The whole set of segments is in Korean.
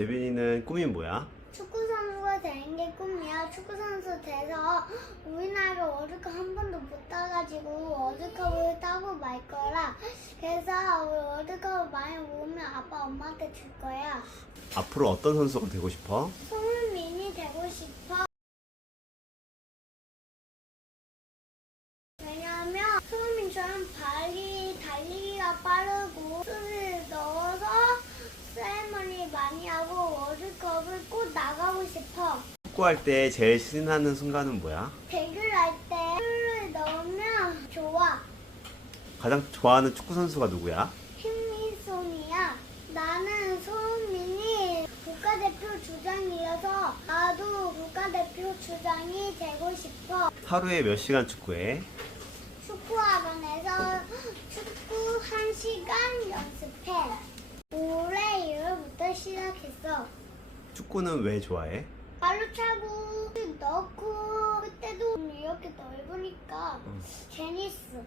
재빈이는 꿈이 뭐야? 축구 선수가 되는 게 꿈이야. 축구 선수 돼서 우리나라 월드컵 한 번도 못 따가지고 월드컵을 따고 말 거라. 그래서 우리 월드컵 많이 오면 아빠 엄마한테 줄 거야. 앞으로 어떤 선수가 되고 싶어? 손흥민이 되고 싶어. 왜냐하면 손흥민처럼 발이 달리기가 빠르고 수를 넣어서 세레머니 많이 하고 월드컵을 꼭 나가고 싶어. 축구할 때 제일 신나는 순간은 뭐야? 대결할 때 수를 넣으면 좋아. 가장 좋아하는 축구 선수가 누구야? 힘민손이야. 나는 손흥민이 국가대표 주장이어서 나도 국가대표 주장이 되고 싶어. 하루에 몇 시간 축구해? 축구학원에서 축구 1시간 연습해. 올해 1월부터 시작했어. 축구는 왜 좋아해? 발로 차고 넣고 그때도 이렇게 넓으니까 재밌어.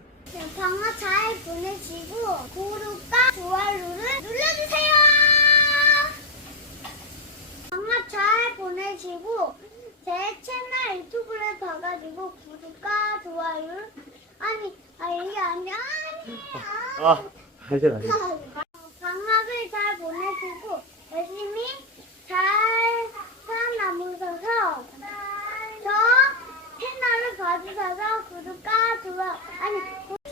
방학 잘 보내시고 구독과 좋아요를 눌러주세요. 방학 잘 보내시고 제 채널 유튜브를 봐가지고 구독과 좋아요 아니 아 이게 아니야 아니야. 아, 알지, 알지. 방학을 잘 보내시고 열심히 잘 살아남으셔서 저 채널을 봐주셔서 구독과 좋아요 아니